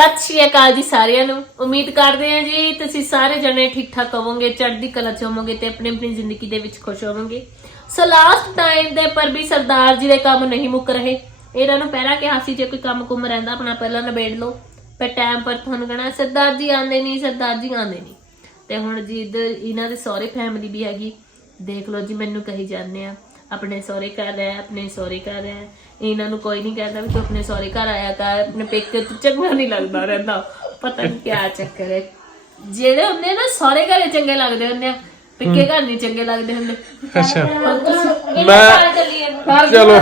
ਸਤਿ ਸ਼੍ਰੀ ਅਕਾਲ ਜੀ ਸਾਰਿਆਂ ਨੂੰ। ਉਮੀਦ ਕਰਦੇ ਹਾਂ ਜੀ ਤੁਸੀਂ ਸਾਰੇ ਜਣੇ ਠੀਕ ਠਾਕ ਹੋਵੋਗੇ, ਚੜ੍ਹਦੀ ਕਲਾ ਚ ਹੋਵੋਗੇ ਤੇ ਆਪਣੀ ਆਪਣੀ ਜ਼ਿੰਦਗੀ ਦੇ ਵਿੱਚ ਖੁਸ਼ ਹੋਵੋਗੇ। ਸੋ ਲਾਸਟ ਟਾਈਮ ਦੇ ਪਰ ਵੀ ਸਰਦਾਰ ਜੀ ਦੇ ਕੰਮ ਨਹੀਂ ਮੁੱਕ ਰਹੇ। ਇਹਨਾਂ ਨੂੰ ਪਹਿਲਾਂ ਕਿਹਾ ਸੀ, ਜੇ ਕੋਈ ਕੰਮ ਕੁਮ ਰਹਿੰਦਾ ਆਪਣਾ, ਪਹਿਲਾਂ ਨਿਬੇੜ ਲਓ। ਪਰ ਟਾਈਮ ਪਰ ਤੁਹਾਨੂੰ ਕਹਣਾ, ਸਰਦਾਰ ਜੀ ਆਂਦੇ ਨਹੀਂ, ਸਰਦਾਰ ਜੀ ਆਂਦੇ ਨਹੀਂ। ਤੇ ਹੁਣ ਜੀ ਇੱਧਰ ਇਹਨਾਂ ਦੇ ਸਹੁਰੇ ਫੈਮਿਲੀ ਵੀ ਹੈਗੀ। ਦੇਖ ਲਓ ਜੀ, ਮੈਨੂੰ ਕਹੀ ਜਾਂਦੇ ਆ। ਆਪਣੇ ਸਹੁਰੇ ਘਰ ਹੈ ਆਪਣੇ ਸਹੁਰੇ ਘਰ ਹੈ। ਇਹਨਾਂ ਨੂੰ ਕੋਈ ਨਹੀਂ ਕਹਿੰਦਾ ਵੀ ਤੂੰ ਆਪਣੇ ਸਹੁਰੇ ਘਰ ਆਇਆ ਕਰ ਆਪਣੇ ਪੇਕੇ ਤੋਂ ਚੰਗਾ ਨਹੀਂ ਲੱਗਦਾ ਰਹਿੰਦਾ। ਪਤਾ ਨਹੀਂ ਕੀ ਚੱਕਰ ਹੈ। ਜਿਹੜੇ ਹੁੰਦੇ ਨਾ ਸਹੁਰੇ ਘਰੇ ਚੰਗੇ ਲੱਗਦੇ ਹੁੰਦੇ ਆ ਪੇਕੇ ਘਰ ਨਹੀਂ ਚੰਗੇ ਲੱਗਦੇ ਹੁੰਦੇ। ਅੱਛਾ। ਮੈਂ ਮੈਂ ਚਲੋ।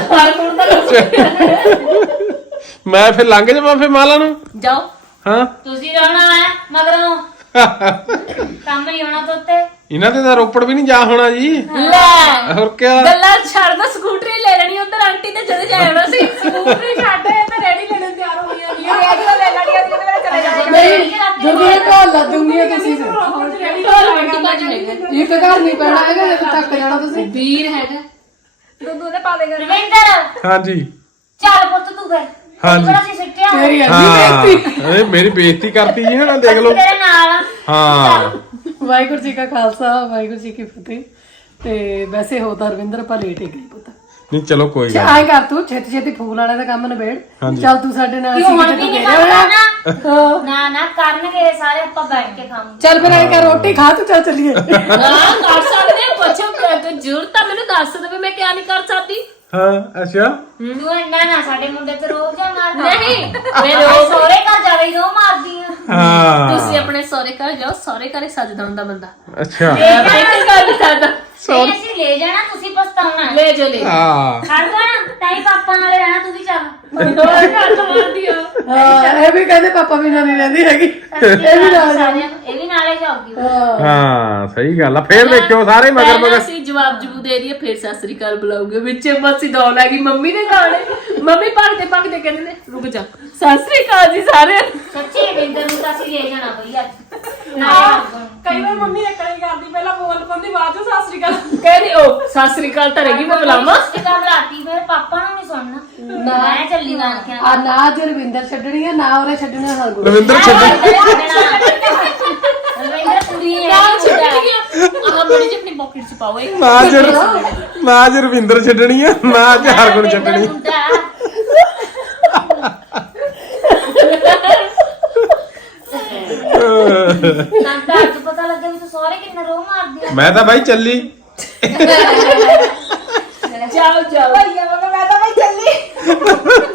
ਮੈਂ ਫਿਰ ਲੰਘ ਜਾਵਾਂ ਫਿਰ ਮਾਲਾ ਨੂੰ? ਜਾਓ। ਹਾਂ। ਤੁਸੀਂ ਰਹਿਣਾ ਹੈ ਮਗਰੋਂ। ਕੰਮ ਹੀ ਹੋਣਾ ਤੋਤੇ ਇਹਨਾਂ ਤੇ ਤਾਂ ਰੋਪੜ ਵੀ ਨਹੀਂ ਜਾ ਹੋਣਾ ਜੀ। ਲੈ ਹੋਰ ਕਿਆ? ਗੱਲਾਂ ਛੱਡ ਦੋ ਸਕੂਟਰੀ ਲੈ ਲੈਣੀ ਉਧਰ ਆਂਟੀ ਤੇ ਜਦ ਜਾਣਾ ਸੀ। ਸਕੂਟਰੀ ਛੱਡ ਤੇ ਰੈਡੀ ਲੈਣ ਤਿਆਰ ਹੋ ਜਾਂਦੀ ਹੈ ਰੈਡੀ ਲੈ ਲੈਣੀ ਆ ਮੈਂ ਚਲੇ ਜਾਣਾ। ਨਹੀਂ ਦੁਨੀਆ ਘਰ ਲਾ ਦੂੰਗੀ ਤੁਸੀਂ ਫਿਰ। ਆਂਟੀ ਬਾਜੀ ਹੈਗਾ ਇੱਕ ਘਰ ਨਹੀਂ ਪੈਣਾ ਹੈਗਾ ਜਦੋਂ ਤੱਕ ਜਾਣਾ ਤੁਸੀਂ। ਵੀਰ ਹੈਗਾ। ਦੁੱਧ ਦੇ ਪਾ ਦੇਗਾ। ਰਵਿੰਦਰ ਹਾਂਜੀ। ਚੱਲ ਪੁੱਤ ਤੂੰ ਫਿਰ। ਹਾਂਜੀ। ਤੇਰੀ ਹਾਂ ਇਹ ਮੇਰੀ ਬੇਇੱਜ਼ਤੀ ਕਰਤੀ ਜੀ ਨਾ ਦੇਖ ਲਓ। ਤੇਰੇ ਨਾਲ ਆ। ਹਾਂ। ਵਾਹਿਗੁਰੂ ਜੀ ਕਾ ਖਾਲਸਾ ਵਾਹਿਗੁਰੂ ਜੀ ਕੀ ਫਤਿਹ। ਤੇ ਵੈਸੇ ਹੋ ਤਾਂ ਰਵਿੰਦਰ ਆਪਾਂ ਲੇਟ ਹੀ ਗਏ ਪੁੱਤ। ਨਹੀਂ ਚਲੋ ਕੋਈ ਗੱਲ ਆਏ ਕਰ ਤੂੰ ਛੇਤੀ ਛੇਤੀ ਫੂਲ ਵਾਲਿਆਂ ਦਾ ਕੰਮ ਨਿਬੇੜ। ਚੱਲ ਤੂੰ ਸਾਡੇ ਨਾਲ ਕਿਉਂ ਸੀ ਹੁਣ ਵੀ ਨਹੀਂ ਕਰਨਾ? ਹਾਂ। ਨਾ ਨਾ ਕਰਨਗੇ ਸਾਰੇ ਆਪਾਂ ਬੈਠ ਕੇ ਖਾਵਾਂਗੇ। ਚੱਲ ਫਿਰ ਐ ਕਰ ਰੋਟੀ ਖਾ ਤੂੰ ਚੱਲ ਚੱਲੀਏ। ਹਾਂ ਕਰ ਸਕਦੇ ਪੁੱਛੋ ਕਿ ਜ਼ਰੂਰਤ ਤਾਂ ਮੈਨੂੰ ਦੱਸ ਦੇਵੇ ਮੈਂ ਕਿਆ ਨਹੀਂ ਕਰ ਸਕਦੀ। ਹਾਂ ਅੱਛਾ। ਤੂੰ ਇੰਨਾ ਨਾ ਸਾਡੇ ਮੁੰਡੇ ਤੇ ਰੋਬ ਜਾ ਮਾਰਦਾ ਨਹੀਂ ਮੈਂ ਰੋਜ਼ ਸੋਰੇ ਘਰ ਜਾ ਰਹੀ ਰੋ ਮਾਰਦੀ ਆ ਹਾਂ। ਤੁਸੀਂ ਆਪਣੇ ਸਹੁਰੇ ਘਰ ਜਾਓ ਸਹੁਰੇ ਘਰੇ ਸੱਜਦਾ ਹੁੰਦਾ ਬੰਦਾ। ਅੱਛਾ। ਪੇਕੇ ਘਰ ਨਹੀਂ ਤੇ ਅਸੀਂ ਲੈ ਜਾਣਾ ਤੁਸੀਂ ਪਛਤਾਉਣਾ। ਲੈ ਜੋ ਲੈ। ਹਾਂ। ਖੜ ਜਾਣਾ ਤਾਈ ਪਾਪਾ ਨਾਲ ਰਹਿਣਾ ਤੂੰ ਵੀ ਚੱਲ। ਘਰ ਤੋਂ ਮਾਰਦੀ ਆ। ਹਾਂ ਇਹ ਵੀ ਕਹਿੰਦੇ ਪਾਪਾ ਵੀ ਨਾਲ ਨਹੀਂ ਰਹਿੰਦੀ ਹੈਗੀ। ਇਹ ਵੀ ਨਾਲ ਸਾਰਿਆਂ ਨੂੰ- ਇਹ ਵੀ ਨਾਲੇ ਜਾਊਗੀ। ਹਾਂ। ਹਾਂ ਸਹੀ ਗੱਲ ਆ। ਫੇਰ ਦੇਖਿਓ ਸਾਰੇ ਮਗਰ ਪਹਿਲਾਂ ਮਗਰ। ਅਸੀਂ ਜਵਾਬ ਜਬੂ ਦੇ ਦਈਏ ਫਿਰ ਸਤਿ ਸ੍ਰੀ ਅਕਾਲ ਬੁਲਾਉਂਗੇ ਵਿੱਚ ਮੱਸੀ ਦੌੜ ਲੱਗੀ ਮੰਮੀ ਨੇ ਗਾਣੇ। ਮੰਮੀ ਭਗਦੇ ਭਗਦੇ ਕਹਿੰਦੇ ਨੇ ਰੁਕ ਜਾ। ਸਤਿ ਸ੍ਰੀ ਅਕਾਲ ਜੀ ਸਾਰਿਆਂ ਨੂੰ। ਸੱਚੀ ਰਵਿੰਦਰ ਨੂੰ ਤਾਂ ਅਸੀਂ ਲੈ ਜਾਣਾ ਬਈ ਅੱਜ ਹਸਬੰਦ ਕਈ ਵਾਰ ਮੰਮੀ ਇਕੱਲੀ ਕਰਦੀ ਪਹਿਲਾਂ ਬੋਲ ਪੰਦੀ ਬਾਅਦ ਚ ਸਤਿ ਸ੍ਰੀ ਅਕਾਲ। ਕਹਿੰਦੀ ਉਹ ਸਤਿ ਸ੍ਰੀ ਅਕਾਲ ਧਰੇਗੀ ਮੈਂ ਬੁਲਾਵਾਂ? ਸਟਿਕਾ ਬੁਲਾਤੀ ਫਿਰ ਪਾਪਾ ਨੂੰ ਨਹੀਂ ਸੁਣਨਾ। ਮੈਂ ਚੱਲੀ ਨਾਨਕਿਆਂ ਆ ਨਾ ਜੇ ਰਵਿੰਦਰ ਛੱਡਣੀ ਆ ਨਾ ਉਹਨੇ ਛੱਡਣਾ ਰਵਿੰਦਰ ਛੱਡ ਰਵਿੰਦਰ ਹੈ ਆ। ਆਹ ਬੜੀ ਜਿਹੀ ਆਪਣੀ ਪਾਕਟ ਚ ਪਾਓ ਇੱਕ। ਨਾ ਜਰ ਨਾ ਜਰ ਰਵਿੰਦਰ ਛੱਡਣੀ ਆ ਨਾ ਚਾਰ ਗੁਣ ਛੱਡਣੀ ਮੁੰਡਾ। ਤਾਂ ਤਾਂ ਅੱਜ ਪਤਾ ਲੱਗਾ ਵੀ ਤੂੰ ਸਹੁਰੇ ਕਿੰਨਾ ਰੋ ਮਾਰਦੀ ਆ। ਮੈਂ ਤਾਂ ਬਾਈ ਚੱਲੀ। ਜਾਓ ਜਾਓ। ਭਈਆ ਮੈਂ ਮੈਂ ਤਾਂ ਬਈ ਚੱਲੀ।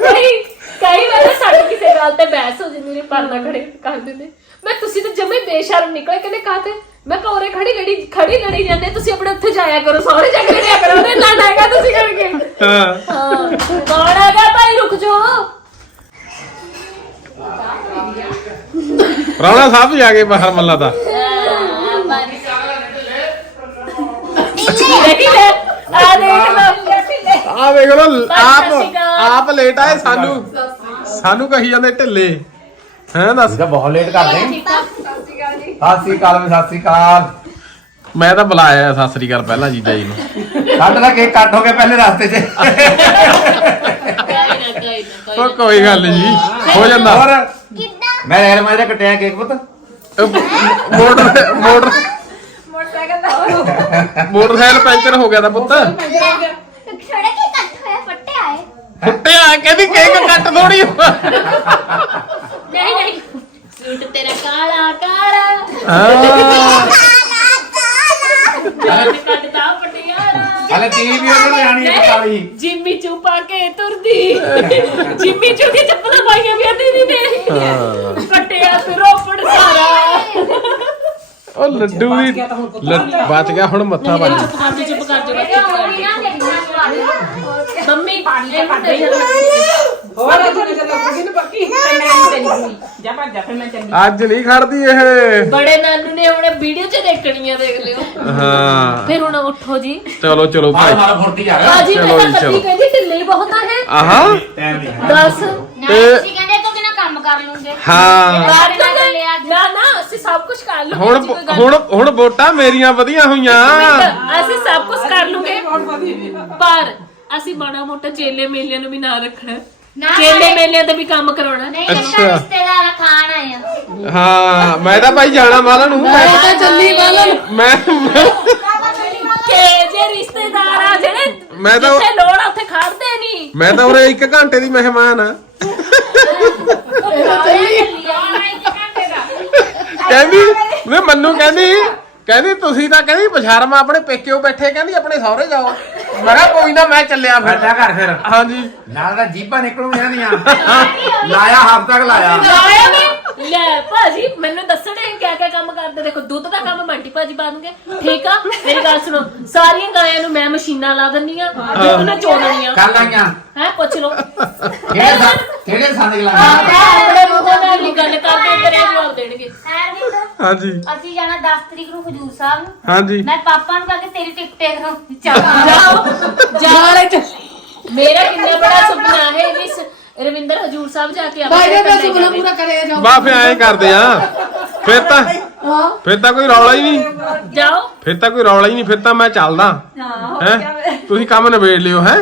ਨਹੀਂ ਕਈ ਵਾਰ ਸਾਡੇ ਕਿਸੇ ਗੱਲ ਤੇ ਬਹਿਸ ਹੋ ਜਾਂਦੀ ਨੇ ਪਰਨਾ ਖੜੇ ਕਰ ਦਿੰਦੇ। ਮੈਂ ਤੁਸੀਂ ਤਾਂ ਜਮੇ ਬੇਸ਼ਰਮ ਨਿਕਲੇ ਕਹਿੰਦੇ ਕਾਤੇ ਮੈਂ ਕੋਰੇ ਖੜੀ ਲੜੀ ਖੜੀ ਲੜੀ ਜਾਂਦੇ ਤੁਸੀਂ ਆਪਣੇ ਉੱਥੇ ਜਾਇਆ ਕਰੋ ਸਾਰੇ ਜਾ ਕੇ ਲੜਿਆ ਕਰੋ ਉਹਨੇ ਲੜ ਆਏਗਾ ਤੁਸੀਂ ਕਰਕੇ। ਹਾਂ। ਹਾਂ ਕੌਣ ਹੈਗਾ ਭਾਈ ਰੁਕ ਜਾਓ। ਰਾਣਾ ਸਾਹਿਬ ਜਾ ਕੇ ਬਾਹਰ ਮੱਲਾ ਦਾ। ਆ ਦੇਖ ਲੋ ਆ ਵੇਖ ਲੋ ਆਪ ਸਤਿ ਸ਼੍ਰੀ ਅਕਾਲ। ਆਪ ਲੇਟ ਆਏ ਸਾਨੂੰ ਸਾਨੂੰ ਕਹੀ ਜਾਂਦੇ ਢਿੱਲੇ। ਹੈਂ ਦੱਸ। ਤਾਂ ਬਹੁਤ ਲੇਟ ਕਰਦੇ ਸਤਿ ਸ੍ਰੀ ਅਕਾਲ ਵੀ ਸਤਿ ਸ੍ਰੀ ਅਕਾਲ। ਮੈਂ ਤਾਂ ਬੁਲਾਇਆ ਸਤਿ ਸ੍ਰੀ ਅਕਾਲ ਪਹਿਲਾਂ ਜੀਜਾ ਜੀ ਨੂੰ। ਸਾਡੇ ਦਾ ਕੇਕ ਕੱਟ ਹੋ ਗਿਆ ਪਹਿਲੇ ਰਸਤੇ 'ਚ। ਕੋਈ ਨਾ ਕੋਈ ਨਾ। ਕੋਈ ਗੱਲ ਨਹੀਂ ਜੀ ਹੋ ਜਾਂਦਾ। ਮੈਂ ਰੈਲ ਮਾਜਰਾ ਕੱਟਿਆ ਕੇਕ ਪੁੱਤ। ਮੋਟਰ ਮੋਟਰ ਮੋਟਰਸਾਈਕਲ ਦਾ ਮੋਟਰਸਾਈਕਲ ਪੈਂਚਰ ਹੋ ਗਿਆ ਤਾਂ ਪੁੱਤ। ਛੜੇ ਕੀ ਕੱਟ ਹੋਇਆ ਫੱਟੇ ਆਏ। ਫੁੱਟਿਆ ਕਹਿੰਦੀ ਕੇਕ ਕੱਟ ਥੋੜੀ ਨਹੀਂ ਨਹੀਂ। ਸੂਟ ਤੇਰਾ ਕਾਲਾ ਕਾਲਾ। ਹਾਂ। ਜਾਨ ਕੱਟਦਾ ਪਟਿਆਲਾ ਹਲੇ ਤੀ ਵੀ ਉਹਨੇ ਲਿਆਣੀ ਹੈ ਕਾਲੀ ਜਿੰਮੀ ਚੂ ਪਾ ਕੇ ਤੁਰਦੀ। ਜਿੰਮੀ ਚੂ ਦੀ ਚੱਪਲਾਂ ਪਾਈਆਂ ਵੀ ਦੀਦੀ ਨੇ ਫਟਿਆ ਤੇ ਰੋਪੜ ਸਾਰਾ। ਉਹ ਲੱਡੂ ਵੀ ਲੱਡ- ਬਚ ਗਿਆ ਹੁਣ ਮੱਥਾ ਵੱਜ ਚੁੱਪ ਕਰ ਜਾ ਚੁੱਪ ਕਰ। ਜਾ ਬਸ ਚੁੱਪ ਕਰ। ਹੋਈ ਨਾ ਦੇਖਣਾ ਹੋਰ ਅੱਜ ਨੇ ਜਦੋਂ ਕੁੜੀ ਨੂੰ ਪੱਕੀ। ਤੇ ਮੈਂ ਨਹੀਂ ਚੱਲੀ ਗਈ ਜਾ ਭੱਜ ਜਾ ਫਿਰ ਮੈਂ ਚੱਲੀ ਅੱਜ ਨਹੀਂ ਖੜਦੀ ਇਹ। ਬੜੇ ਨਾਨੂ ਨੇ ਹੁਣੇ ਵੀਡੀਓ 'ਚ ਦੇਖਣੀ ਆ ਦੇਖ ਲਿਓ। ਹਾਂ। ਫਿਰ ਹੁਣ ਉੱਠੋ ਜੀ। ਚਲੋ ਚਲੋ ਭਾਈ। ਮਾਰ ਫੁਰਤੀ ਆ। ਗਿਆ ਬਾਜੀ ਮੈਂ ਚਲੋ ਤਾਂ ਜੀ, ਚਲੋ। ਕਹਿੰਦੀ ਢਿੱਲੇ ਹੀ ਬਹੁਤ ਆ ਹੈ ਆਹਾ। ਟਾਈਮ ਨਹੀਂ ਹੈ। ਦੱਸ ਨਾ ਤੇ- ਤੁਸੀਂ ਕਹਿੰਦੇ ਤੂੰ ਕਿੰਨਾ ਕੰਮ ਕਰ ਲੂੰਗੇ। ਹਾਂ। ਬਾਹਰ ਨਾ ਅੱਜ। ਨਾ ਨਾ ਅਸੀਂ ਸਭ ਕੁਝ ਕਰ ਲੂਗੇ ਹੁਣ ਹੁਣ ਹੁਣ ਵੋਟਾਂ ਮੇਰੀਆਂ ਵਧੀਆ ਹੋਈਆਂ। ਅਸੀਂ ਸਭ ਕੁਝ ਕਰ ਲੂਗੇ। ਪਰ ਅਸੀਂ ਮਾੜਾ ਮੋਟਾ ਚੇਲੇ ਮੇਲਿਆਂ ਨੂੰ ਵੀ ਨਾ ਰੱਖਣਾ। ਨਾ ਮੇਲਿਆਂ ਤੇ ਵੀ ਕੰਮ ਕਰਾਉਣਾ। ਨਹੀਂ ਅੱਛਾ। ਅੱਛਾ। ਰਿਸ਼ਤੇਦਾਰ ਆ, ਖਾਣ ਹਾਂ ਮੈਂ ਤਾਂ ਭਾਈ ਜਾਣਾ ਮਾਲਾ ਨੂੰ ਮੈਂ ਤਾਂ ਚੱਲੀ ਬਾਲਣ ਮੈਂ ਕਿ ਜੇ ਰਿਸ਼ਤੇਦਾਰ ਆ ਜਿਹੜੇ ਮੈਂ ਤਾਂ- ਜਿੱਥੇ ਲੋੜ ਆ ਉੱਥੇ ਖੜਦੇ ਨਹੀਂ ਮੈਂ ਤਾਂ ਉਰੇ 1 ਘੰਟੇ ਦੀ ਮਹਿਮਾਨ ਆ। ਕਹਿੰਦੀ ਮੈਂ ਮੰਨੂ ਕਹਿੰਦੀ ਕਹਿੰਦੀ ਤੁਸੀਂ ਤਾਂ ਕਹਿੰਦੀ ਬਸ਼ਰਮ ਆਪਣੇ ਪੇਕਿਓ ਬੈਠੇ ਕਹਿੰਦੀ ਆਪਣੇ ਸਹੁਰੇ ਜਾਓ। ਮੈਂ ਕਿਹਾ ਕੋਈ ਨਾ ਮੈਂ ਚੱਲਿਆ ਫਿਰ। ਬੈਠਾ ਘਰ ਫਿਰ। ਹਾਂਜੀ। ਨਾਲ ਦਾ ਜੀਬਾਂ ਨਿਕਲੂ ਜਾਂਦੀਆਂ ਲਾਇਆ ਹਫਤਾ ਤੱਕ ਲਾਇਆ। ਲਾਇਆ ਮੈਂ ਲੈ ਭਾਜੀ ਮੈਨੂੰ ਦੱਸਣੇ ਕਿਆ ਕਿਆ ਕੰਮ ਕਰਦੇ ਦੇਖੋ ਦੁੱਧ ਦਾ ਕੰਮ ਮੰਟੀ ਭਾਜੀ ਬਣਨਗੇ ਠੀਕ ਆ? ਮੇਰੀ ਗੱਲ ਸੁਣੋ ਸਾਰੀਆਂ ਗਾਇਆਂ ਨੂੰ ਮੈਂ ਮਸ਼ੀਨਾਂ ਲਾ ਦਿੰਨੀ ਆ ਦੁੱਧ ਨਾ ਚੋਣੀਆਂ ਕੱਲ ਆਈਆਂ। ਹੈ ਪੁੱਛ ਲਓ। ਕਿਹੜੇ ਸਾ- ਕਿਹੜੇ ਸੰਦ ਤਾਂ ਆਪਣੇ ਮੂੰਹੋਂ ਨਾਲ ਨਹੀਂ ਗੱਲ ਕਰਦੇ ਤੇਰੇ ਜਵਾਬ ਦੇਣਗੇ। ਹਾਂਜੀ। ਅਸੀਂ ਜਾਣਾ 10 ਤਰੀਕ ਨੂੰ ਹਜੂਰ ਸਾਹਿਬ ਨੂੰ। ਹਾਂਜੀ। ਮੈਂ ਪਾਪਾ ਨੂੰ ਕਹਾਂ ਕਿ ਤੇਰੀ ਟਿਕਟ ਟੇਕ ਨੂੰ ਚੱਲ। ਜਾਓ। ਜਾਲੇ ਚੱਲੀ ਮੇਰਾ ਕਿੰਨਾ ਬੜਾ ਸੁਪਨਾ ਹੈ ਵੀ ਸ- ਰਵਿੰਦਰ ਹਜੂਰ ਸਾਹਿਬ ਜਾ ਕੇ ਬਾਈ ਆਪਣੇ ਜੀ ਮੈਂ ਸੁਪਨਾ। ਪੂਰਾ ਕਰਿਆ ਜਾਓ ਬਾ ਫੇ ਐਂ ਕਰਦੇ ਆ। ਫਿਰ ਤਾਂ ਹਾਂ। ਫਿਰ ਤਾਂ ਕੋਈ ਰੌਲਾ ਹੀ ਨਹੀਂ। ਜਾਓ। ਫਿਰ ਤਾਂ ਕੋਈ ਰੌਲਾ ਹੀ ਨਹੀਂ ਫਿਰ ਤਾਂ ਮੈਂ ਚੱਲਦਾ। ਹੈ ਤੁਸੀਂ ਕੰਮ ਨਿਬੇੜ ਲਿਓ ਹੈ?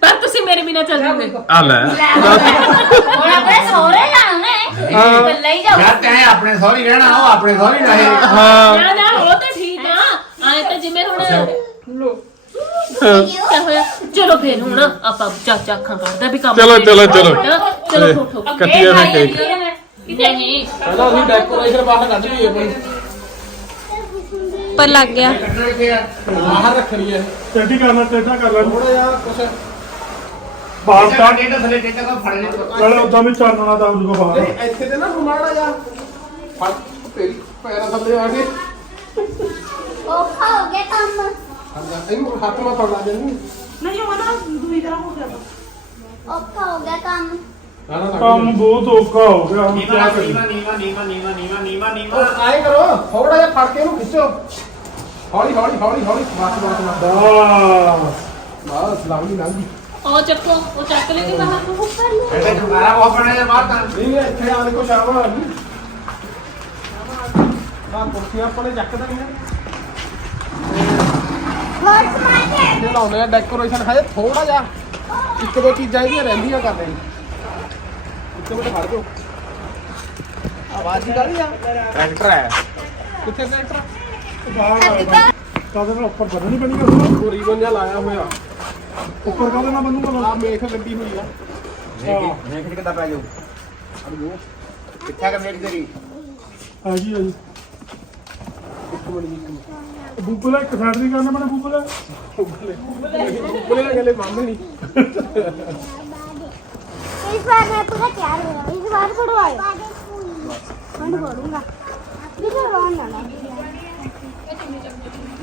ਪਰ ਤੁਸੀਂ ਮੇਰੇ ਬਿਨਾ ਚੱਲ ਜਾਓਗੇ। ਆ ਲੈ। ਹੁਣ ਆਪਣੇ ਸਹੁਰੇ ਜਾਣਾ ਨੇ ਇਕੱਲਾ ਹੀ ਜਾਊ ਯਾਰ ਤੈਂ ਆਪਣੇ ਸਹੁਰੀ ਰਹਿਣਾ ਉਹ ਆਪਣੇ ਸਹੁਰੀ ਰਹੇ ਹਾਂ। ਨਾ ਨਾ ਉਹ ਤਾਂ ਠੀਕ ਆ। ਆਏ ਤਾਂ ਜਿਵੇਂ ਹੁਣ ਹੋਇਆ ਚਲੋ ਫੇਰ ਹੁਣ ਆਪਾਂ ਚਾਚਾ ਅੱਖਾਂ ਕੱਢਦਾ ਵੀ ਕੰਮ ਚਲੋ, ਚਲੋ, ਚਲੋ। ਚਲੋ ਠੋਠੋ ਕੱਟੀਏ ਫੇ ਕੇਕ। ਨਹੀਂ ਪਹਿਲਾਂ ਅਸੀਂ ਡੈਕੋਰੇਸ਼ਨ ਬਾਹਰ ਕੱਢ ਲਈਏ ਆਪਣੀ ਪਰ ਲੱਗ ਗਿਆ। ਬਾਹਰ ਰੱਖਣੀ ਹੈ ਟੇਢੀ ਕਰਨਾ ਟੇਢਾ ਕਰ ਲੈ। ਥੋੜਾ ਜਿਹਾ ਕੁਛ। ਬਾਹਰ ਟੇਡਾ ਕੱਢ। ਟੇਡਾ ਥੱਲੇ ਟੇਡਾ ਤਾਂ ਫੜ ਲੈ ਨਾਲੇ ਉਦਾਂ ਵੀ ਚਾਨਣਾ ਦਾ ਉਹਨੂੰ ਬਾਹਰ ਨਹੀਂ, ਇੱਥੇ ਤੇ ਨਾ ਮਾੜਾ ਜਾ ਫੜ ਤੇਰੀ ਪੈਰਾਂ ਥੱਲੇ ਆ ਕੇ। ਔਖਾ ਹੋ ਗਿਆ ਕੰਮ। ਹਾਂ ਇਹਨੂੰ ਹੱਥ ਨਾਲ ਫੜ ਲਾ ਜੰਨੀ। ਔਖਾ ਹੋ ਗਿਆ ਕੰਮ। ਨਾ ਨਾ ਕੰਮ ਬਹੁਤ ਔਖਾ ਹੋ ਗਿਆ ਹੁਣ ਕੀ ਨੀਵਾ ਕਰੀਏ? ਨੀਵਾ ਨੀਵਾ ਨੀਵਾ ਨੀਵਾ ਨੀਵਾ ਨੀਵਾ। ਨੀਵਾ ਆਏ ਕਰੋ। ਥੋੜਾ ਜਿਹਾ ਫੜ ਕੇ ਇਹਨੂੰ ਖਿੱਚੋ। ਹੌਲੀ ਹੌਲੀ ਹੌਲੀ ਹੌਲੀ। ਬਸ ਬਸ ਬਸ। ਬਸ। ਬਸ ਲੰਘੀ ਲੰਘੀ ਉਹ ਚੱਕੋ ਉਹ ਚੱਕ ਲੈ ਕੇ ਬਾਹਰ। ਨੂੰ। ਇਹਦੇ ਜੁਗਾਰਾ ਬਹੁਤ ਬਣੇ ਨੇ ਬਾਹਰ ਤਾਂ। ਨਹੀਂ ਨਹੀਂ ਇੱਥੇ ਆਣ ਕੋ ਸ਼ਾਮ ਆ ਗਈ ਆ ਕੁਰਸੀਆਂ ਆਪਣੇ ਚੱਕਦਾ ਨਹੀਂ ਹੋਰ ਇਹ ਲਾਉਂਦੇ ਆ ਡੈਕੋਰੇਸ਼ਨ ਹਜੇ ਥੋੜਾ ਜਿਹਾ ਇੱਕ ਦੋ ਚੀਜ਼ਾਂ ਇਹਦੀਆਂ ਰਹਿੰਦੀਆਂ ਕਰਦੇ ਨੇ ਇੱਕ ਮਿੰਟ ਫੜ ਦਿਓ ਆਵਾਜ਼ ਹੀ ਕਾਹਦੀ ਆ? ਟਰੈਕਟਰ ਹੈ। ਕਿੱਥੇ ਟਰੈਕਟਰ ਬਾਹਰ ਕਾਦੇ ਨਾਲ ਉੱਪਰ ਬੰਨਣੀ ਪੈਣੀ ਉਸ ਉਹ ਰੀਬਨ ਜਿਹਾ ਲਾਇਆ ਹੋਇਆ। ਉੱਪਰ ਕਾਦੇ ਨਾਲ ਬੰਨੂਗਾ ਆ ਮੇਖ ਗੱਡੀ ਹੋਈ ਆ। ਦੇਖ ਦੇਖ ਕਿੱਦਾਂ ਪੈ ਜਾਊ। ਕਿੱਥੇ ਕਿ ਮੇਰੀ ਤੇਰੀ? ਆ ਜੀ ਆ ਜੀ। ਇੱਕ ਮਿੰਟ ਜੀ ਇੱਕ ਮਿੰਟ ਬੂਬਲਾ ਇੱਕ ਸਾਈਡ ਦੀ ਕਰਨਾ ਮੈਨੇ ਬੂਬਲਾ ਬੋਲੇ ਨਾ ਗਲੇ ਮੰਨ ਨਹੀਂ इस बार मैं पूरा तैयार हो गया इस बार पढ़वाओ मैं पढ़ूंगा मुझे रोन ना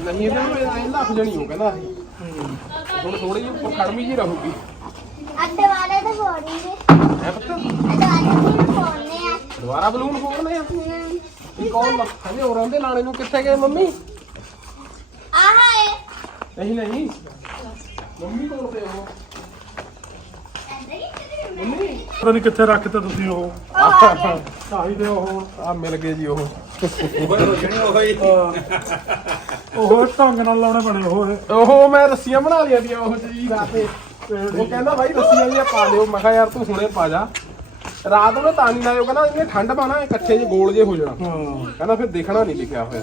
ਨਹੀਂ ਇਹਨਾਂ ਨੂੰ ਐਂ ਲੱਖ ਜਣੀ ਹੋ ਕਹਿੰਦਾ ਹੁਣ ਥੋੜੀ ਜਿਹੀ ਉੱਪਰ ਖੜਮੀ ਜੀ ਰਹੂਗੀ अड्डे वाले तो फोड़ेंगे ਹੈ ਪਤਾ अड्डे वाले भी फोड़ने हैं ਦੁਬਾਰਾ ਬਲੂਨ ਫੋੜਨੇ ਆ हम्म, ਵੀ ਕੌਣ ਹਲੇ ਹੋ ਰਹਿੰਦੇ ਲਾਣੇ ਨੂੰ ਕਿੱਥੇ ਗਏ ਮੰਮੀ? ਆਹ ਨਹੀਂ ਨਹੀਂ। ਮੰਮੀ ਕੋਲ ਪਏ ਉਹ। ਮੰਮੀ? ਪਤਾ ਨਹੀਂ ਕਿੱਥੇ ਤੁਸੀਂ ਉਹ। ਸਾਹੀ ਦੇ ਉਹ ਆ ਮਿਲ ਗਏ ਜੀ ਉਹ। ਉਹ ਢੰਗ ਨਾਲ ਲਾਉਣੇ ਬਣੇ ਉਹ ਉਹ ਮੈਂ ਰੱਸੀਆਂ ਬਣਾ ਲਈਆਂ ਦੀਆਂ ਉਹ ਜੀ। ਰਾਤੇ ਉਹ ਕਹਿੰਦਾ ਭਾਈ ਰੱਸੀਆਂ ਜੀ ਪਾ ਲਿਓ ਮੈਂ ਕਿਹਾ ਯਾਰ ਤੂੰ ਸੁਣੇ ਪਾ ਜਾ। ਰਾਤ ਨੂੰ ਤਾਂ ਨਹੀਂ ਲਾਇਓ ਕਹਿੰਦਾ ਇਹਨੇ ਠੰਡ ਪਾਣਾ ਇਕੱਠੇ ਜੇ ਗੋਲ ਜੇ ਹੋ ਜਾਣਾ ਹਾਂ ਕਹਿੰਦਾ ਫਿਰ ਦੇਖਣਾ ਨਹੀਂ ਲਿਖਿਆ ਹੋਇਆ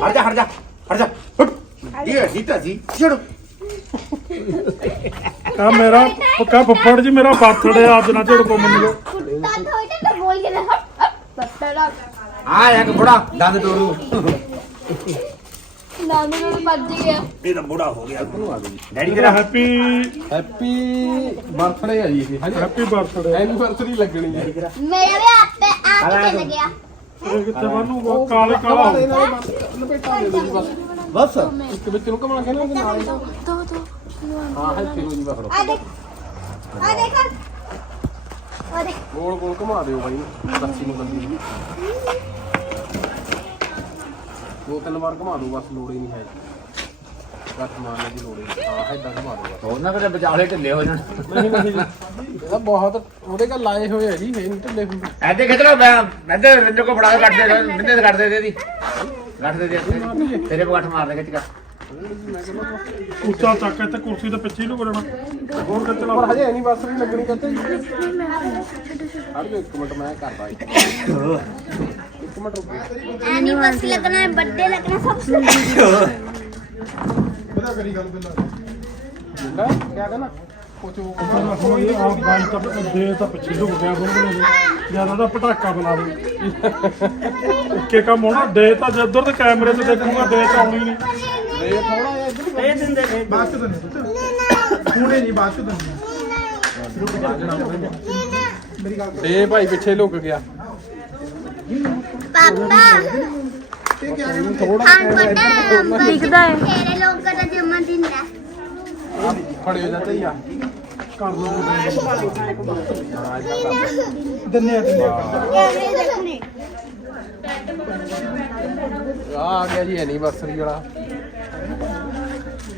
ਹਟ ਜਾ ਹਟ ਜਾ ਹਟ ਜਾ ਹਟ ਇਹ ਸੀਤਾ ਸੀ ਛੜ ਕਾ ਮੇਰਾ ਪੱਕਾ ਫੁੱਫੜ ਜੀ ਮੇਰਾ ਬਰਥਡੇ ਅੱਜ ਨਾ ਝੜਕੋ ਮੈਨੂੰ कुत्ता था इधर तो बोल के हट हट बट्टा ਆ ਇੱਕ ਬੁੜਾ ਦੰਦ ਤੋੜੂ ਨਾਮ ਨੂੰ ਮੱਜ ਗਿਆ ਇਹ ਤਾਂ ਬੁੜਾ ਹੋ ਗਿਆ। ਡੈਡੀ ਤੇਰਾ ਹੈਪੀ ਹੈਪੀ ਬਰਥਡੇ ਆ ਜੀ ਇਹ ਹਾਂਜੀ ਹੈਪੀ ਬਰਥਡੇ ਐਨੀਵਰਸਰੀ ਲੱਗਣੀ ਹੈ ਮੇਰਾ ਵੀ ਆਪੇ ਆਪ ਚੱਲ ਗਿਆ। ਇਹ ਕਿੱਥੇ ਬੰਨੂ? ਉਹ ਕਾਲੇ ਕਾਲਾ। ਹੋ ਗਿਆ ਲਪੇਟਾ ਦੇ ਦੇ ਜੀ ਬਸ। ਬਸ? ਇੱਕ ਵਿੱਚ ਨੂੰ ਘਮਾ ਕੇ ਨਾ ਉਹਦੇ ਨਾਲ ਦੋ ਦੋ ਹਾਂ ਹੈਪੀ ਹੋ ਜੀ ਬਖੜੋ ਆ ਦੇਖ। ਆ ਦੇਖ। ਆ ਦੇਖ। ਗੋਲ ਗੋਲ ਘੁਮਾ ਦਿਓ ਬਾਈ। ਰੱਸੀ ਨੂੰ ਬੰਦੀ। ਦੋ ਤਿੰਨ ਵਾਰ ਘੁਮਾ ਦਿਓ ਬਸ ਲੋੜ ਹੀ ਨਹੀਂ ਹੈ ਗੱਠ ਮਾਰਨੇ ਦੀ ਲੋੜ ਹੀ ਨਹੀਂ। ਹਾਂ ਏਦਾਂ ਘੁਮਾ ਦਿਓ ਬਸ। ਉਹਨਾਂ ਕੋਲ ਵਿਚਾਲੇ ਢਿੱਲੇ ਹੋ ਜਾਣ। ਨਹੀਂ ਨਹੀਂ ਜੀ ਇਹਦਾ ਬਹੁਤ ਉਹਦੇ ਕੋਲ ਲਾਏ ਹੋਏ ਆ ਜੀ ਇਹ ਨਹੀਂ ਢਿੱਲੇ ਹੁੰਦੇ। ਐਦੇ ਖਿੱਚ ਲੋ ਮੈਂ ਐਦੇ ਰਿੰਦੇ ਕੋ ਫੜਾ ਕੇ ਕੱਟਦੇ ਰਿੰਦੇ ਤੇ ਕੱਟਦੇ ਦੇ ਦੀ ਕੱਟਦੇ ਦੇ ਇੱਥੇ। ਤੇਰੇ ਕੋ ਗੱਠ ਮਾਰਦੇ ਖਿੱਚ ਕਰ। ਉੱਚਾ ਚੱਕ ਇੱਥੇ ਕੁਰਸੀ ਦੇ ਪਿੱਛੇ ਨੂੰ ਕਰਨਾ ਹੋਰ ਕਿੱਥੇ ਲਾ ਪਰ ਹਜੇ ਐਨੀਵਰਸਰੀ ਲੱਗਣੀ ਜੀ ਹਰ ਇੱਕ ਮਿੰਟ ਮੈਂ ਕਰਦਾ ਇੱਕ। ਮਿੰਟ ਰੁਕੋ ਐਨੀਵਰਸਰੀ ਲੱਗਣਾ ਹੈ ਬਰਥਡੇ ਲੱਗਣਾ ਸਭ ਕੁਝ ਬਤਾ ਕਰੀ ਗੱਲ ਬਿੱਲਾ ਬਿੱਲਾ ਕਿਆ ਕਹਿਣਾ ਕੁਛ ਉਹ ਹੁਣ ਇਹ ਆਪ ਬਾਈ ਤਾਂ ਦੇ ਤਾਂ ਪਿੱਛੇ ਲੁਕ ਗਿਆ ਬੁਲਬੁਲ ਨੂੰ ਜ਼ਿਆਦਾ ਤਾਂ ਪਟਾਕਾ ਬਣਾ ਦੇ। ਇੱਕੇ ਕੰਮ ਹੋਣਾ ਦੇ ਤਾਂ ਜੇ ਉੱਧਰ ਤੇ ਕੈਮਰੇ ਤੇ ਦੇਖੂਗਾ ਦੇ ਤਾਂ ਆਉਣੀ ਨਹੀਂ। ਦੇ ਥੋੜਾ ਜਿਹਾ ਇੱਧਰ ਇਹ ਦਿੰਦੇ ਨੇ ਬਾਅਦ ਚ ਦਿੰਦੇ ਹੁਣੇ ਨਹੀਂ ਬਾਅਦ ਚ ਦਿੰਦੇ। ਦੇ ਭਾਈ ਪਿੱਛੇ ਲੁਕ ਗਿਆ। ਪਾਪਾ। ਥੋੜਾ ਆਨ ਪਤਾ ਦਿਖਦਾ ਹੈ। ਤੇਰੇ ਲੋਕਾਂ ਦਾ ਜਨਮ ਦਿਨ ਹੈ। ਫੜਿਓ ਜਾਂਦਾ ਹੀ ਆ। ਕਰ ਲਓ। ਦਿੰਨੇ ਆ ਦਿੰਨੇ ਕੈਮਰੇ ਦੇਖਣੇ ਆ ਆ ਗਿਆ ਜੀ ਐਨੀਵਰਸਰੀ ਵਾਲਾ।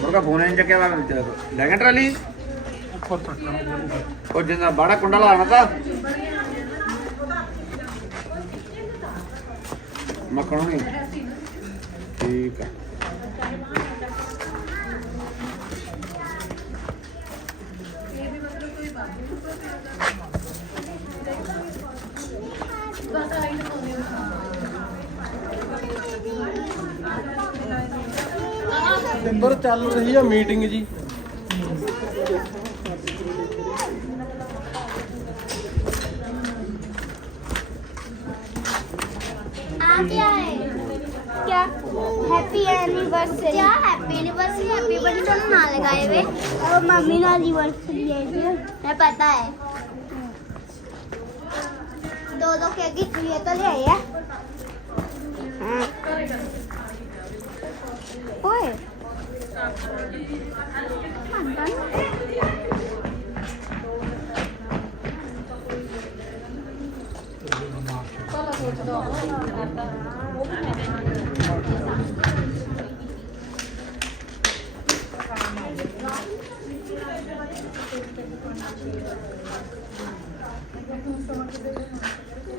మురగా ఫోన్ ఏం చెక్కేవా లెగంట్రాలి కొంచెం బడ కుండలా అనతా ਮੱਖਣ ਨਹੀਂ ਠੀਕ ਆ ਅੰਦਰ ਚੱਲ ਰਹੀ ਆ ਮੀਟਿੰਗ ਜੀ आ क्या है क्या हैप्पी एनिवर्सरी क्या हैप्पी एनिवर्सरी हैप्पी बर्थडे दोनों ना लगाए हुए और मम्मी ना एनिवर्सरी है जी मैं पता है दो दो केक की ट्री तो ले आई है हाँ। Ôi Phản tấn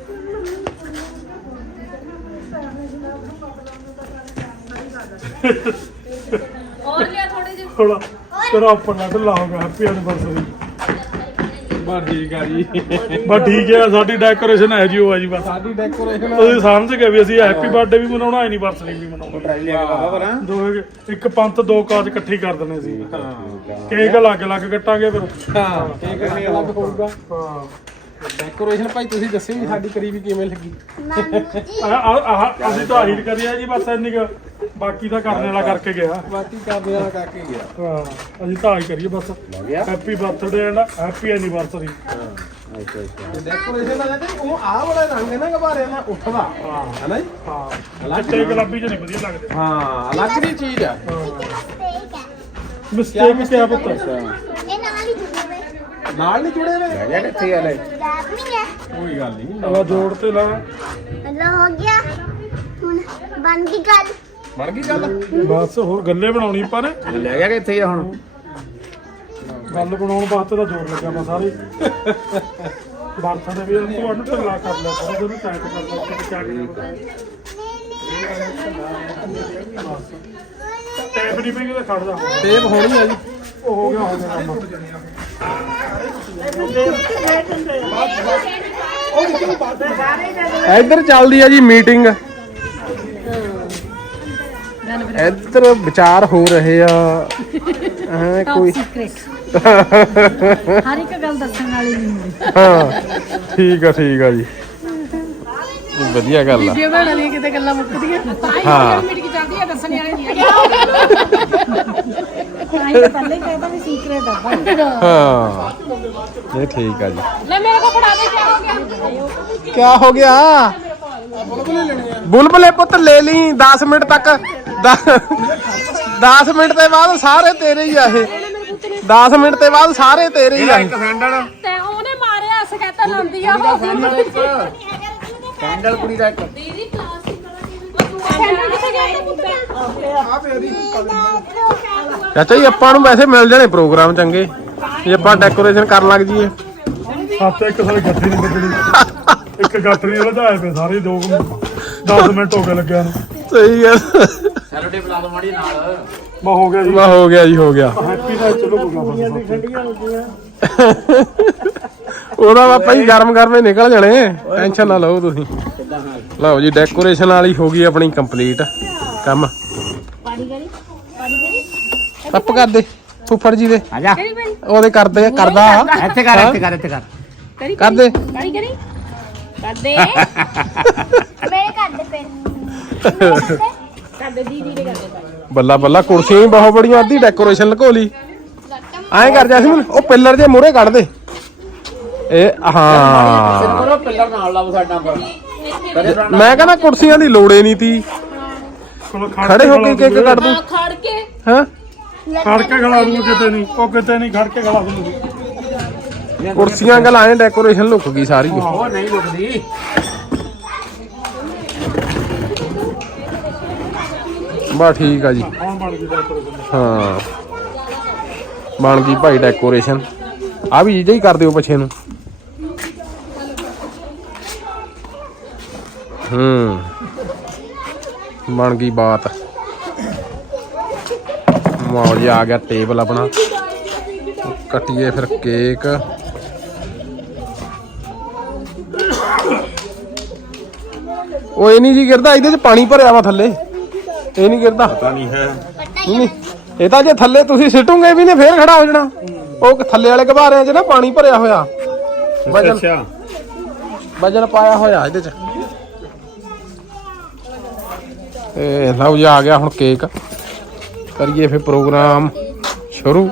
Thank you. ਹੋਰ ਲਿਆ ਥੋੜੇ ਜਿਹੇ। ਥੋੜਾ ਤੇਰਾ ਉੱਪਰ ਨਾ ਢਿੱਲਾ ਹੋ ਗਿਆ ਹੈਪੀ ਐਨਵਰਸਰੀ ਮਰਜ਼ੀ ਕਰੀ ਬਸ ਠੀਕ ਹੈ ਸਾਡੀ ਡੈਕੋਰੇਸ਼ਨ ਹੈ ਜੀ ਉਹ ਆ ਜੀ ਬਸ। ਸਾਡੀ ਡੈਕੋਰੇਸ਼ਨ ਤੁਸੀਂ ਸਮਝ ਗਏ ਵੀ ਅਸੀਂ ਹੈਪੀ ਬਰਥਡੇ ਵੀ ਮਨਾਉਣਾ ਐਨਵਰਸਰੀ ਵੀ ਮਨਾਉਣਾ। ਦੋ ਇੱਕ ਪੰਥ ਦੋ ਕਾਜ ਇਕੱਠੀ ਕਰ ਦਨੇ ਸੀ। ਹਾਂ। ਕੇਕ ਅਲੱਗ ਅਲੱਗ ਕੱਟਾਂਗੇ ਫਿਰ। ਹਾਂ ਠੀਕ ਹੈ ਅਲੱਗ ਹੋਊਗਾ। ਹਾਂ। ਡੈਕੋਰੇਸ਼ਨ ਭਾਈ ਤੁਸੀਂ ਦੱਸਿਓ ਜੀ ਸਾਡੀ ਕਰੀਬੀ ਕਿਵੇਂ ਲੱਗੀ? ਮਾਮੂ ਜੀ। ਆਹ ਆਹ ਆਹ ਅਸੀਂ ਤਾਂ ਹੀਟ ਕਰਿਆ ਜੀ ਬਸ ਇੰਨੀ ਕੁ ਬਾਕੀ ਦਾ ਕਰਨ ਵਾਲਾ ਕਰਕੇ ਗਿਆ। ਬਾਕੀ ਕਰਦੇ ਵਾਲਾ ਕਾਕੇ ਗਿਆ। ਹਾਂ ਅਸੀਂ ਤਾਂ ਹੀ ਕਰੀਏ ਬਸ। ਗਿਆ? Happy birthday and happy anniversary ਹਾਂ ਅੱਛਾ ਅੱਛਾ। ਡੈਕੋਰੇਸ਼ਨ ਦਾ ਕਹਿੰਦੇ ਉਹ ਆਹ ਵਾਲਾ ਰੰਗ ਹੈ ਨਾ ਗਵਾਰੇ ਨਾਲ ਉੱਠਦਾ। ਹੈ। ਨਾ ਜੀ? ਹਾਂ। ਚਿੱਟੇ ਗੁਲਾਬੀ ਚ ਨਹੀਂ ਵਧੀਆ ਲੱਗਦੇ। ਹਾਂ ਅਲੱਗ ਦੀ ਚੀਜ਼ ਆ। ਇੱਕ ਮਿਸਟੇਕ ਕਿਆ ਪੁੱਤ? ਅੱਛਾ। ਨਾਲ ਨਹੀਂ ਜੁੜੇ ਹੋਏ रह गया कितने वाले रैप नहीं है ਕੋਈ ਗੱਲ ਨਹੀਂ ਅਲਾ ਜੋੜ ਤੇ ਲਾ मतलब हो गया हुन बन गई गल ਬਣ ਗਈ ਗੱਲ ਬਸ ਹੋਰ ਗੱਲੇ ਬਣਾਉਣੀ ਪਰ ले गया कितने हम ਗੱਲ ਬਣਾਉਣ ਵਾਸਤੇ ਤਾਂ ਜੋੜ ਲੱਗਾ ਮੈਂ ਸਾਰੇ ਬਰਥਡੇ ਵੀ ਤੂੰ ਅਨੂ ਢਿੱਲਾ ਕਰ ਲਿਆ ਥੋੜਾ ਜਿਹਾ ਟਾਈਟ ਕਰ ਲਿਆ ਕਿ ਕਿਆ ਕਰੀਏ ਟੈਪ ਨਹੀਂ ਪਈ ਉਹਦੇ ਖੜ ਜਾ ਸੇਵ ਹੋਣੀ ਆ ਜੀ ਉਹ ਹੋ ਗਿਆ ਹੋ ਗਿਆ ਕੰਮ ਇੱਧਰ ਚੱਲਦੀ ਆ ਜੀ ਮੀਟਿੰਗ। ਇੱਧਰ ਵਿਚਾਰ ਹੋ ਰਹੇ ਆ। ਹਾਂ ਕੋਈ ਹਰ ਇੱਕ ਗੱਲ ਦੱਸਣ ਵਾਲੀ ਨਹੀਂ ਹੁੰਦੀ। ਹਾਂ ਠੀਕ ਆ ਠੀਕ ਆ ਜੀ। ਇਹ ਵਧੀਆ ਗੱਲ ਆ। ਜੇ ਬਣਾ ਲਈ ਕਿਤੇ ਗੱਲਾਂ ਮੁੱਕਦੀਆਂ। ਹਾਂ। ਮਿੰਟ ਕੀ ਚੱਲਦੀ ਹੈ ਦੱਸਣ ਵਾਲੀ ਨਹੀਂ ਤਾਂ ਹੀ ਤਾਂ ਪਹਿਲੇ ਹੀ ਕਹਿਤਾ ਵੀ ਸੀਕ੍ਰੇਟ ਆ ਭਾਈ। ਹਾਂ। ਇਹ ਠੀਕ ਆ ਜੀ। ਲੈ ਮੇਰੇ ਕੋ ਫੜਾ ਦੇ ਕਿਆ ਹੋ ਗਿਆ? ਕੀ ਹੋ ਗਿਆ? ਬੁਲਬੁਲੇ ਪੁੱਤ ਲੈ ਲਈ 10 ਮਿੰਟ ਤੱਕ। 10 ਮਿੰਟ ਦੇ ਬਾਅਦ ਸਾਰੇ ਤੇਰੇ ਹੀ ਆ ਇਹ। 10 ਮਿੰਟ ਦੇ ਬਾਅਦ ਸਾਰੇ ਤੇਰੇ ਹੀ ਆ। ਇੱਕ ਸੈਂਡਲ ਤੇ ਉਹਨੇ ਮਾਰਿਆ ਸਕੈਤਾ ਲਾਉਂਦੀ ਆ ਉਹ ਸੈਂਡਲ ਇੱਕ। ਸੈਂਡਲ ਕੁੜੀ ਦਾ ਇੱਕ ਚਾਚਾ ਜੀ ਆਪਾਂ ਨੂੰ ਵੈਸੇ ਮਿਲ ਜਾਣੇ ਪ੍ਰੋਗਰਾਮ ਚੰਗੇ। ਜੇ ਆਪਾਂ ਡੈਕੋਰੇਸ਼ਨ ਕਰਨ ਲੱਗ ਜੀਏ ਹੱਥ ਇੱਕ ਸਾਲ ਗੱਠੀ ਨਹੀਂ ਵੱਜਣੀ। ਇੱਕ ਗੱਠ ਨਹੀਂ ਲਜਾਏ ਪਏ ਸਾਰੇ ਦੋ 10 ਮਿੰਟ। ਹੋ ਗਏ ਲੱਗਿਆ ਨੂੰ। ਸਹੀ ਹੈ ਸੈਲੋਟੇ ਬੁਲਾ ਦੋ ਮਾੜੀ ਨਾਲ। ਮੈਂ ਹੋ ਗਿਆ ਜੀ। ਵਾ ਹੋ ਗਿਆ ਜੀ ਹੋ ਗਿਆ। ਹੈਪੀ ਦਾ ਚਲੋ ਕੋਈ ਗੱਲ ਉਹਦਾ ਪਾਪਾ ਜੀ ਗਰਮ ਗਰਮ ਹੀ ਨਿਕਲ ਜਾਣੇ। ਟੈਨਸ਼ਨ ਨਾ ਲਓ ਤੁਸੀਂ। ਲਓ ਜੀ ਡੈਕੋਰੇਸ਼ਨ ਵਾਲੀ ਹੋ ਗਈ ਆਪਣੀ ਕੰਪਲੀਟ ਕੰਮ। ਟੱਪ ਕਰ। ਦੇ ਫੁੱਫੜ ਜੀ ਦੇ। ਆ ਜਾ। ਉਹਦੇ ਕਰਦੇ ਕਰਦਾ ਇੱਥੇ ਕਰ ਇੱਥੇ ਕਰ ਇੱਥੇ ਕਰ। ਕਰ ਦੇ। ਕਰੀ ਕਰੀ ਕਰਦੇ। ਮੇਰੇ ਘਰ ਦੇ ਪੇਨ ਬੱਲਾ ਬੱਲਾ ਕੁਰਸੀਆਂ ਹੀ ਬਹੁਤ ਬੜੀਆਂ ਅੱਧੀ ਡੈਕੋਰੇਸ਼ਨ ਲਕੋ ਲਈ। ਐਂ ਕਰ ਜਾ ਸੀ ਉਹ ਪਿੱਲਰ ਜੇ ਮੂਹਰੇ ਕੱਢ ਦੇ। ਇਹ ਹਾਂ। ਕਰੋ ਪਿੱਲਰ ਨਾਲ ਲਾਓ ਸਾਡਾ ਪਰ ਕਰੇ ਮੈਂ ਕਹਿੰਦਾ ਕੁਰਸੀਆਂ ਦੀ ਲੋੜ ਨਹੀਂ ਤੀ। ਖੜੇ ਹੋ ਕੇ ਕੇਕ ਕੱਟ ਦੂੰ। ਖੜ ਕੇ। ਹਾਂ। ਖੜ ਕੇ ਖੜਾ ਦੂੰ ਕਿਤੇ ਨਹੀਂ ਉਹ ਕਿਤੇ ਨਹੀਂ ਖੜ ਕੇ ਖੜਾ ਦੂੰ ਕੁਰਸੀਆਂ ਗਲ ਐਂ ਡੈਕੋਰੇਸ਼ਨ ਲੁੱਕ ਗਈ ਸਾਰੀ। ਉਹ ਨਹੀਂ ਲੁਕਦੀ। ਬਸ ਠੀਕ ਆ ਜੀ। ਹੁਣ ਬਣ ਗਈ ਡੈਕੋਰੇਸ਼ਨ ਹਾਂ। ਬਣ ਗਈ ਭਾਈ ਡੈਕੋਰੇਸ਼ਨ ਆ ਵੀ ਜੀਜਾ ਹੀ ਕਰ ਦਿਓ ਪਿੱਛੇ ਨੂੰ। ਹੂੰ। ਬਣ ਗਈ ਬਾਤ। ਵਾਓ ਜੀ ਆ ਗਿਆ ਟੇਬਲ ਆਪਣਾ। ਕੱਟੀਏ ਫਿਰ ਕੇਕ ਉਹ ਇਹ ਨਹੀਂ ਜੀ ਗਿਰਦਾ ਇਹਦੇ ਚ ਪਾਣੀ ਭਰਿਆ ਵਾ ਥੱਲੇ। ਇਹ ਨਹੀਂ ਗਿਰਦਾ। ਪਤਾ ਨਹੀਂ ਹੈ। ਨਹੀਂ ਇਹ ਤਾਂ ਜੇ ਥੱਲੇ ਤੁਸੀਂ ਸਿੱਟੋਗੇ ਵੀ ਨੇ ਫੇਰ ਖੜਾ ਹੋ ਜਾਣਾ। ਉਹ ਥੱਲੇ ਵਾਲੇ ਘਬਾਰਿਆਂ 'ਚ ਨਾ ਪਾਣੀ ਭਰਿਆ ਹੋਇਆ। ਵਜਨ ਵਜਨ ਪਾਇਆ ਹੋਇਆ ਇਹਦੇ 'ਚ। ਤੇ ਲਓ ਜੀ ਆ ਗਿਆ ਹੁਣ ਕੇਕ ਕਰੀਏ ਫਿਰ ਪ੍ਰੋਗਰਾਮ ਸ਼ੁਰੂ।